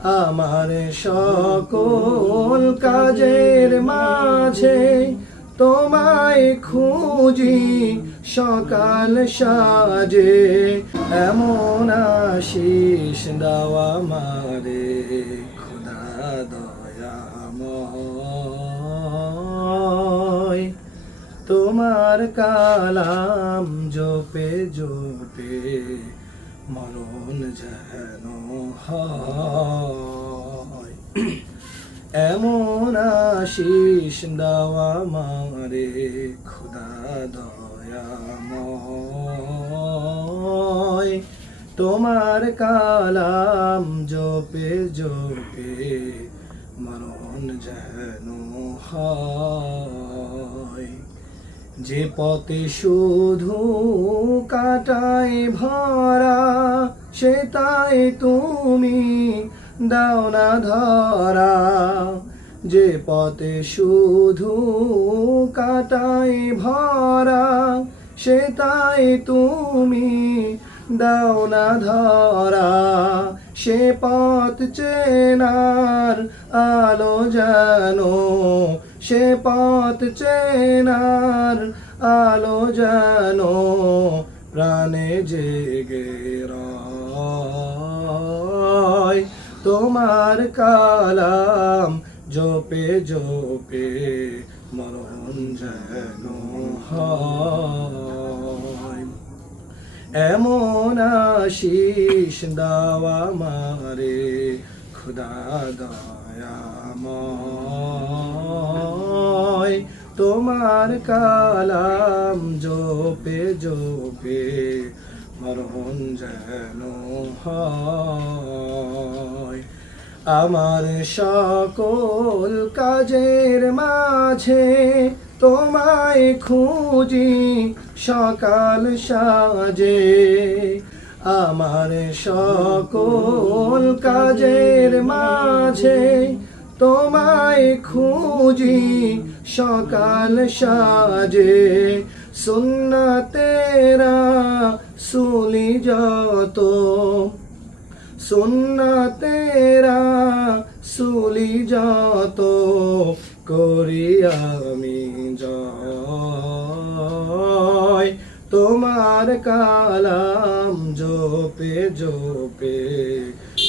আমার সকল কাজের মাঝে তোমায় খুঁজি সকাল সাজে, এমন আশিস দাও আমারে খোদা দয়াময়। তোমার কালাম জপে জপে মরণ যেন হয়, এমন আশিস দাও আমারে খোদা দয়াময়। তোমার কালাম জপে জপে মরণ যেন হয়। যে পথে শুধু কাটায় ভরা, সে তাই তুমি দাও না ধরা। যে পথে শুধু কাটায় ভরা, সে তাই তুমি দাও না ধরা। সে পথ চেনার আলো জানো, সে পথ চেনার আলো জানো প্রাণে জেগে রয়। তোমার কালাম জপে জপে মরণ যেন হয়, এমন আশিস দাও আমারে খোদা দয়াময়। তোমার কালাম জপে জপে মরণ যেন হয়। আমার সকল কাজের মাঝে তোমায় খুঁজি সকাল সাজে, আমার সকল কাজের মাঝে তোমায় খুঁজি সকাল সাজে। সুন্নতেরা সুলি যত, সুন্নতেরা সুলি যত করি আমি জয়। তোমার কালাম জপে জপে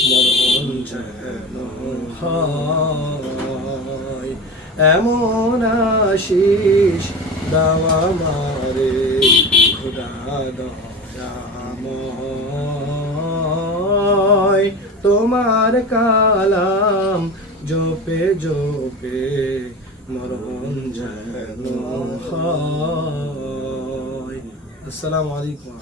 মরণ যেন হয়, এমন আশিস দাও আমারে খোদা দয়াময়। তোমার কালাম জপে জপে মরণ যেন হয়। আসসালামু আলাইকুম।